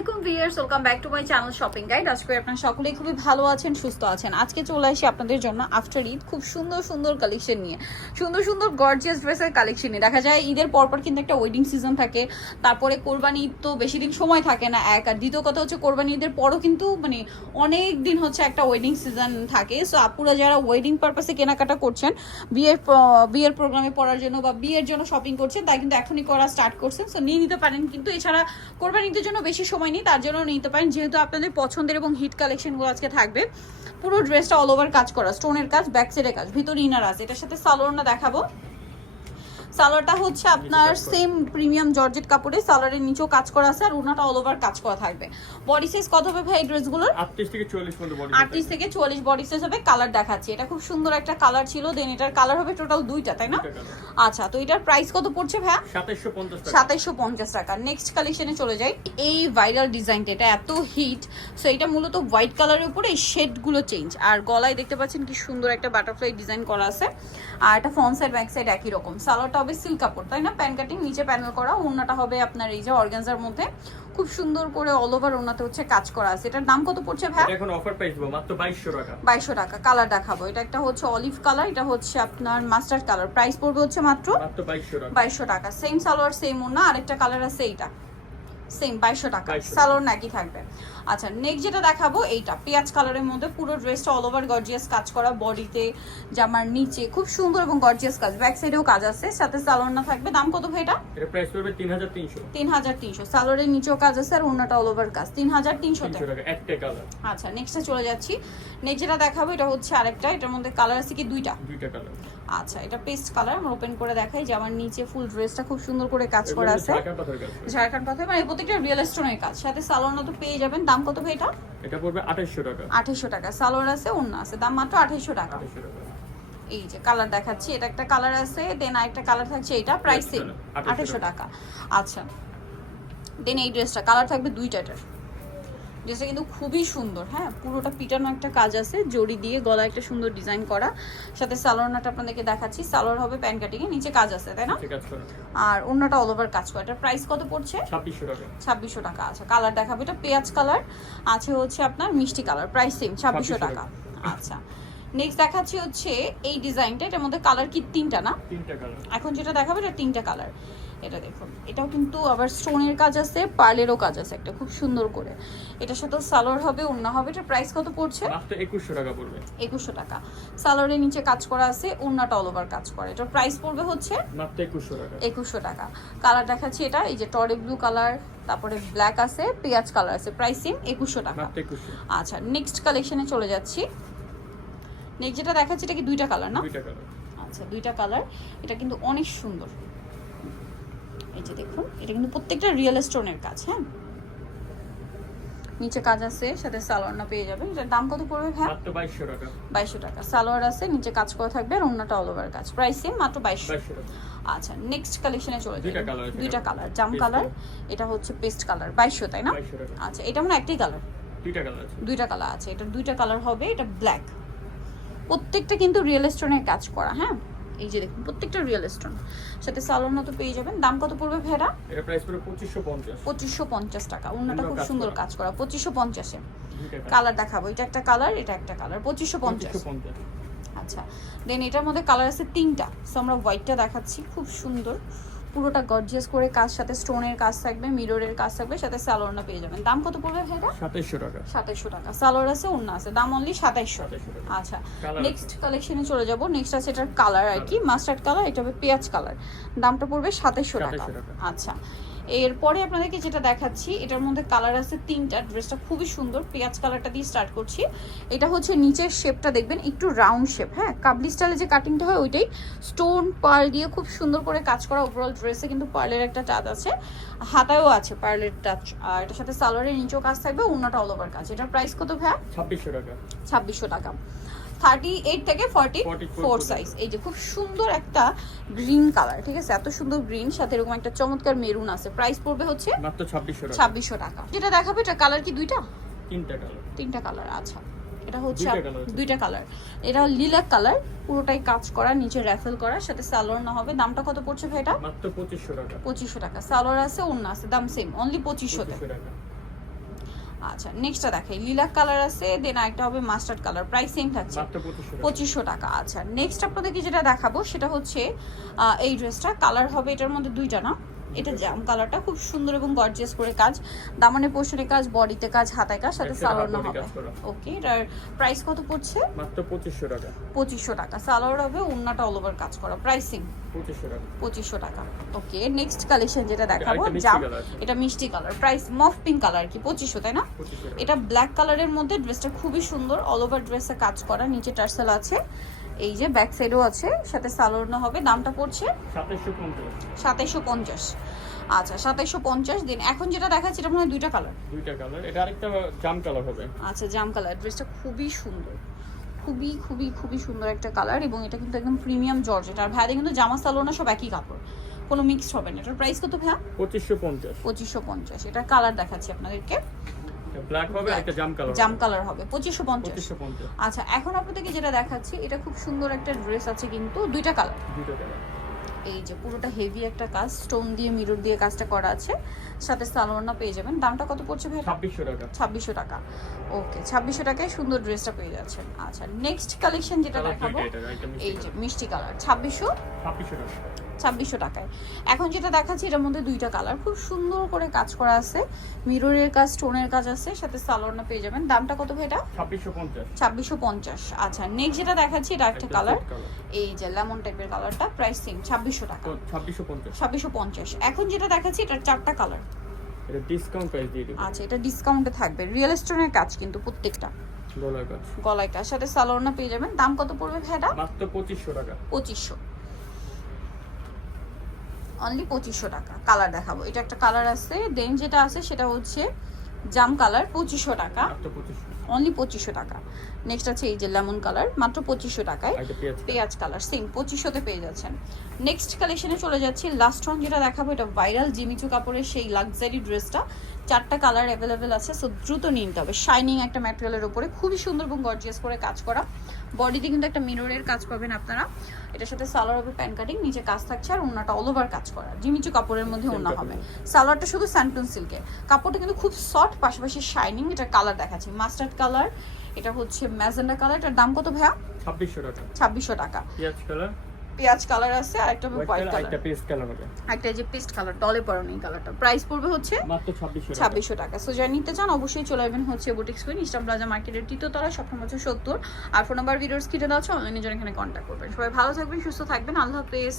আলাইকুম viewers, welcome back to my channel shopping guide. আজকে আপনারা সকলেই খুবই ভালো আছেন, সুস্থ আছেন। আজকে চলে আসি আপনাদের জন্য আফটার ঈদ খুব সুন্দর সুন্দর কালেকশন নিয়ে, সুন্দর সুন্দর গর্জিয়াস ড্রেসের কালেকশন নিয়ে। দেখা যায় ঈদের পরপর কিন্তু একটা ওয়েডিং সিজন থাকে, তারপরে কোরবানি ঈদ তো বেশি দিন সময় থাকে না এক, আর দ্বিতীয় কথা হচ্ছে কোরবানি ঈদের পরও কিন্তু মানে অনেক দিন হচ্ছে একটা ওয়েডিং সিজন থাকে। সো আপুরা যারা ওয়েডিং পারপাসে কেনাকাটা করছেন, বিয়ের প্রোগ্রামে পড়ার জন্য বা বিয়ের জন্য শপিং করছেন, তাই কিন্তু এখনই করা স্টার্ট করছেন। সো নিয়ে নিতে পারেন, কিন্তু এছাড়া কোরবানি ঈদের জন্য বেশি সময় নেই, তার জন্য নিতে পারেন। যেহেতু আপনাদের পছন্দের এবং হিট কালেকশনগুলো আজকে থাকবে। পুরো ড্রেসটা অল ওভার কাজ করা, স্টোনের কাজ, ব্যাক সাইডের কাজ, ভিতরে ইনার আছে। এটার সাথে সালোয়ারটা দেখাবো। সালোয়ারটা হচ্ছে আপনার সেম প্রিমিয়াম জর্জেট কাপড়ে, সালোয়ারের নিচেও কাজ করা আছে আর ওনাটা অল ওভার কাজ করা থাকবে। বডি সাইজ কত হবে ভাই এই ড্রেসগুলোর? 38 থেকে 40 পর্যন্ত বডি। 38 থেকে 40 বডি সাইজ হবে। কালার দেখাচ্ছি, এটা খুব সুন্দর একটা কালার ছিল, দেন এটার কালার হবে টোটাল দুইটা, তাই না? আচ্ছা, তো এটার প্রাইস কত পড়ছে ভাই? 2750 টাকা। 2750 টাকা। নেক্সট কালেকশনে চলে যাই। এই ভাইরাল ডিজাইনটা, এটা এত হিট। সো এটা মূলত হোয়াইট কালারের উপরে এই শেডগুলো চেঞ্জ, আর গলায় দেখতে পাচ্ছেন কি সুন্দর একটা বাটারফ্লাই ডিজাইন করা আছে। আর এটা ফ্রন্ট সাইড ব্যাক সাইড একই রকম। সালোয়ারটা হবে সিল্ক কাপড়, তাই না? প্যান কাটিং, নিচে প্যানেল করা। ওড়নাটা হবে আপনার এই যে অর্গানজার মধ্যে, খুব সুন্দর করে অল ওভার ওড়নাতে হচ্ছে কাজ করা আছে। এটার দাম কত পড়ছে ভাই? এটা এখন অফার প্রাইস দিব মাত্র 2200 টাকা। 2200 টাকা। কালার দেখাবো, এটা একটা হচ্ছে অলিভ কালার, এটা হচ্ছে আপনার মাস্টার্ড কালার। প্রাইস পড়বে হচ্ছে মাত্র 2200 টাকা। 2200 টাকা। সেম সালোয়ার সেম ওড়না, আরেকটা কালার আছে এইটা, সেম 2200 টাকা। সালোয়ার নাকি থাকবে। আচ্ছা, নেক্সট যেটা দেখাবো এইটা পেঁয়াজ কালারের মধ্যে, পুরো ড্রেসটা অল ওভার গর্জিয়াস কাজ করা, বডিতে জামার নিচে খুব সুন্দর এবং গর্জিয়াস কাজ, ব্যাক সাইডেও কাজ আছে, সাথে সালোয়ার না থাকবে। দাম কত ভাই এটা? এটা প্রাইস পড়বে 3300। 3300। সালোয়ারের নিচেও কাজ আছে আর ওড়নাটা অল ওভার কাজ। 3300 টাকা একটা কালার। আচ্ছা, নেক্সটে চলে যাচ্ছি। নেক্সট যেটা দেখাবো এটা হচ্ছে আরেকটা, এটার মধ্যে কালার আছে কি দুইটা কালার। আচ্ছা, এটা পেস্ট কালার। আমরা ওপেন করে দেখাই যে আমার নিচে ফুল ড্রেসটা খুব সুন্দর করে কাজ করা আছে, ঝাড়খান্ড পাথর, মানে প্রত্যেকটা রিয়েল স্টোনের কাজ, সাথে সালোয়ার তো পেয়ে যাবেন। দাম কত ভাই এটা? এটা পড়বে 2800 টাকা। 2800 টাকা। সালোয়ার আছে, ওড়না আছে, দাম মাত্র 2800 টাকা। এই যে কালার দেখাচ্ছি, এটা একটা কালার আছে, দেন আরেকটা কালার থাকছে, এটা প্রাইস সেম 2800 টাকা। আচ্ছা, দেন এই ড্রেসটা কালার থাকবে দুইটাটার। ড্রেসটা কিন্তু খুবই সুন্দর, হ্যাঁ, পুরোটা পিটানো একটা কাজ আছে, জড়ি দিয়ে গলা একটা সুন্দর ডিজাইন করা, সাথে সালোয়ারটা আপনাদেরকে দেখাচ্ছি। সালোয়ার হবে প্যান কাটিং এ, নিচে কাজ আছে, তাই না? আর ওড়নাটা অল ওভার কাজ করা। এটার প্রাইস কত পড়ছে? 2600 টাকা। 2600 টাকা। আচ্ছা, কালার দেখাবো, এটা পেঁয়াজ কালার আছে, হচ্ছে আপনার মিষ্টি কালার, প্রাইস সেম 2600 টাকা। আচ্ছা, নেক্সট দেখাচ্ছি হচ্ছে এই ডিজাইনটা, এটার মধ্যে কালার কি তিনটা না? তিনটা কালার। এখন যেটা দেখাবো এটা তিনটা কালার। এটা দেখুন, এটাও কিন্তু আবার স্টোনের কাজ আছে, পার্লেরও কাজ আছে একটা খুব সুন্দর করে। এটার সাথে সালোয়ার হবে, ওড়না হবে। এটার প্রাইস কত পড়ছে? মাত্র 2100 টাকা পড়বে। 2100 টাকা। সালোয়ারের নিচে কাজ করা আছে, ওড়নাটা অল ওভার কাজ করে। এটার প্রাইস পড়বে হচ্ছে মাত্র 2100 টাকা। 2100 টাকা। কালার দেখাচ্ছি, এটা এই যে টরে ব্লু কালার, তারপরে ব্ল্যাক আছে, পেঁয়াজ কালার আছে, প্রাইস সেম 2100 টাকা। মাত্র 2100। আচ্ছা, নেক্সট কালেকশনে চলে যাচ্ছি। নেক্সট যেটা দেখাচ্ছি এটা কি দুইটা কালার না? দুইটা কালার। আচ্ছা, দুইটা কালার। এটা কিন্তু অনেক সুন্দর, এই যে দেখুন, এটা কিন্তু প্রত্যেকটা রিয়েল স্টোনের কাজ, হ্যাঁ, নিচে কাজ আছে, সাথে সালোয়ারটা পেয়ে যাবেন। এটার দাম কত পড়বে ভাই? মাত্র 2200 টাকা। 2200 টাকা। সালোয়ার আছে, নিচে কাজ করা থাকবে আর ওড়নাটা অল ওভার কাজ, প্রাইস সেম মাত্র 2200 টাকা। আচ্ছা, নেক্সট কালেকশনে চলে যাই। দুইটা কালার, জাম কালার, এটা হচ্ছে পেস্ট কালার, 2200, তাই না? আচ্ছা, এটা মানে একটাই কালার? দুইটা কালার আছে। দুইটা কালার আছে, এটা দুইটা কালার হবে। এটা ব্ল্যাক, প্রত্যেকটা কিন্তু রিয়েল স্টোনের কাজ করা, হ্যাঁ, এই যে দেখুন প্রত্যেকটা রিয়েল স্টোন, সাথে সালোয়ার মতো পেয়ে যাবেন। দাম কত পড়বে ভেড়া? এটা প্রাইস পড়বে 2550। 2550 টাকা। ওড়নাটা খুব সুন্দর কাজ করা, 2550 এ। কালার দেখাবো, এটা একটা কালার, এটা একটা কালার, 2550। আচ্ছা, দেন এটার মধ্যে কালার আছে তিনটা। সো আমরা হোয়াইটটা দেখাচ্ছি, খুব সুন্দর, পুরোটা গর্জিয়াস করে কাজ, সাথে স্টোনের কাজ থাকবে, মিররের কাজ থাকবে, সাথে সালোয়ারটা পেয়ে যাবেন। দাম কত পড়বে ভাইটা? 2700 টাকা। 2700 টাকা। সালোয়ার আছে, ওড়না আছে, দাম অনলি 2700। আচ্ছা, নেক্সট কালেকশনে চলে যাব। নেক্সট আছে এটার কালার আর কি মাস্টার্ড কালার, এটা হবে পেঁয়াজ কালার, দামটা পড়বে 2700 টাকা। আচ্ছা, এরপরে আপনাদেরকে যেটা দেখাচ্ছি, এটার মধ্যে কালার আছে তিনটা। ড্রেসটা খুবই সুন্দর, পেঁয়াজ কালারটা দিয়ে স্টার্ট করছি। এটা হচ্ছে নিচের শেপটা দেখবেন একটু রাউন্ড শেপ, হ্যাঁ, কাবলি স্টাইলে যে কাটিংটা হয় ওইটাই, স্টোন পার্ল দিয়ে খুব সুন্দর করে কাজ করা। ওভারঅল ড্রেসে কিন্তু পার্লের একটা টাচ আছে, হাতায়ও আছে পার্লের টাচ, আর এটার সাথে সালোয়ারের নিচেও কাজ থাকবে, ওড়নাটা অল ওভার কাজ। এটার প্রাইস কত ভাই? 2600 টাকা। 2600 টাকা। 38 থেকে 44 সাইজ। এই যে খুব সুন্দর একটা গ্রিন কালার, ঠিক আছে, এত সুন্দর গ্রিন, সাথে এরকম একটা চমৎকার মেরুন আছে। প্রাইস পড়বে হচ্ছে মাত্র 2600 টাকা। 2600 টাকা। যেটা দেখাবে এটা কালার কি দুইটা? তিনটা কালার। তিনটা কালার। আচ্ছা, এটা হচ্ছে দুইটা কালার। এটা লিলাক কালার, পুরোটাই কাজ করা, নিচে র্যাফেল করা, সাথে সালোয়ার না হবে। দামটা কত পড়ছে ভাই এটা? মাত্র 2500 টাকা। 2500 টাকা। সালোয়ার আছে, ওড়না আছে, দাম সেম অনলি 2500 টাকা। আচ্ছা নেক্সটটা দেখাই, লিলাক কালার আছে, দেন আরেকটা হবে মাস্টার্ড কালার, প্রাইস সেম থাকছে মাত্র 2500 টাকা। 2500 টাকা। আচ্ছা নেক্সট আপনাদেরকে যেটা দেখাবো সেটা হচ্ছে এই ড্রেসটা, কালার হবে এটার মধ্যে দুইটা না, এটা জাম কালারটা খুব সুন্দর এবং গর্জিয়াস করে কাজ, দামানে পোর্শনে কাজ, বডিতে কাজ, হাতায় কাজ, সাথে একটা সালোয়ার হাত না body হবে। কাজ করা। ওকে, এটার প্রাইস কত পড়ছে? মাত্র 2500 টাকা। 2500 টাকা। সালোয়ার হবে, ওন্নাটা অল ওভার কাজ করা, প্রাইসিং 2500 টাকা। 2500 টাকা। ওকে নেক্সট কালেকশন যেটা দেখাবো, আরেকটা মিষ্টি জাম, colour আছে। এটা মিষ্টি কালার, প্রাইস মফ পিঙ্ক কালার কি 2500 তাই না? 2500 টাকা। এটা ব্ল্যাক কালারের মধ্যে, ড্রেসটা খুবই সুন্দর, অল ওভার ড্রেসে কাজ করা, নিচে টার্সেল আছে, এই যে ব্যাক সাইডও আছে, সাথে সালোয়ার না হবে। দামটা পড়ছে 2750। 2750। আচ্ছা 2750 দিন। এখন যেটা দেখাচ্ছি এটা মনে হয় দুইটা কালার। দুইটা কালার, এটা আরেকটা জাম কালার হবে। আচ্ছা জাম কালার, ড্রেসটা খুবই সুন্দর, খুবই খুবই খুবই সুন্দর একটা কালার, এবং এটা কিন্তু একদম প্রিমিয়াম জর্জেট। আর ভাইয়া কিন্তু জামা সালোয়ার সব একই কাপড়, কোনো মিক্সড হবে না। এটার প্রাইস কত ভাইয়া? 2550। 2550। এটা কালার দেখাচ্ছি আপনাদেরকে, ব্ল্যাক হবে, Black। একটা জাম কালার। জাম কালার হবে 2550। 2550। আচ্ছা এখন আপনাদেরকে যেটা দেখাচ্ছি এটা খুব সুন্দর একটা ড্রেস আছে, কিন্তু দুইটা কালার। দুইটা কালার। এই যে পুরোটা হেভি একটা কাজ, স্টোন দিয়ে মিরর দিয়ে কাজটা করা আছে, সাথে সালোয়ারটা পেয়ে যাবেন। দামটা কত পড়ছে ভাই? 2600 টাকা। 2600 টাকা। ওকে 2600 টাকায় সুন্দর ড্রেসটা পেয়ে যাচ্ছেন। আচ্ছা নেক্সট কালেকশন যেটা কালার দেখাবো, দুইটা, এটা একটা মিষ্টি এই যে কালার। মিষ্টি কালার, 2600 2600 টাকা। 2600 টাকায়। এখন যেটা দেখাচ্ছি এটার মধ্যে দুইটা কালার, খুব সুন্দর করে কাজ করা আছে, মিররের কাজ, স্টোনের কাজ আছে, সাথে সালোয়ারটা পেয়ে যাবেন। দামটা কত ভাই এটা? 2650। 2650। আচ্ছা নেক্সট যেটা দেখাচ্ছি এটা একটা কালার, red color। এই যে লেমন টাইপের কালারটা, প্রাইস সেম 2600 টাকা। তো 2650। 2650। এখন যেটা দেখাচ্ছি এটার চারটা কালার। এটা ডিসকাউন্ট প্রাইস দিয়ে দেব। আচ্ছা এটা ডিসকাউন্টে থাকবে, রিয়েল স্টোনের কাজ কিন্তু প্রত্যেকটা, ডলার কাজ। গলায় কাজ, সাথে সালোয়ারটা পেয়ে যাবেন। দাম কত পড়বে ভাইটা? মাত্র 2500 টাকা। 2500, অনলি 2500 টাকা। কালার দেখাবো, এটা একটা কালার আছে, দেন যেটা আছে সেটা হচ্ছে জাম কালার, 2500 টাকা, মাত্র 2500। অনলি 2500 টাকা। নেক্সট আছে এই যে লেমন কালার, মাত্র 2500 টাকায়। আর এটা পেঁয়াজ কালার। পেঁয়াজ কালার সেম 2500-তে পেয়ে যাচ্ছেন। নেক্সট কালেকশনে চলে যাচ্ছি, লাস্ট ওয়ান যেটা দেখাবো এটা ভাইরাল জিমিচু কাপড়ের সেই লাক্সারি ড্রেসটা, চারটা কালার অ্যাভেলেবেল আছে, সো দ্রুত নিতে হবে। শাইনিং একটা ম্যাটেরিয়ালের উপরে খুবই সুন্দর এবং গর্জিয়াস করে কাজ করা, বডিতে কিন্তু একটা মিররের কাজ পাবেন আপনারা। এটার সাথে সালোয়ার হবে প্যান কাটিং, নিচে কাজ থাকছে, আর ওন্নাটা অল ওভার কাজ করা, জিমিচু কাপড়ের মধ্যে ওন্না হবে। সালোয়ারটা শুধু স্যান্টন সিল্কের, কাপড়টা কিন্তু খুব সফট, পাশাপাশি শাইনিং। এটা কালার দেখাচ্ছি মাস্টার্ড কালার, এটা হচ্ছে ম্যাজেন্ডা কালার। এটার দাম কত ভাইয়া? 2600 টাকা। 2600 টাকা। পেঁয়াজ কালার, পেঁয়াজ কালার আছে, আর একটা হোয়াইট হোয়াইট কালার, কালার, একটা পেস্ট কালার হবে। একটা এই যে পেস্ট কালার, ডলে পরানো এই কালারটা। প্রাইস পড়বে হচ্ছে মাত্র 2600 টাকা। 2600 টাকা। সো যারা নিতে চান অবশ্যই চলে আসবেন হচ্ছে বুটিক্স কুইন, ইস্টার্ন প্লাজা মার্কেটের তৃতীয় তলায়, শপ নম্বর 70। আর ফোন নাম্বার ভিডিওর স্ক্রিনে দেওয়া আছে, অনলাইনে জন্য এখানে কন্ট্যাক্ট করবেন। সবাই ভালো থাকবেন, সুস্থ থাকবেন, আল্লাহ হাফেজ।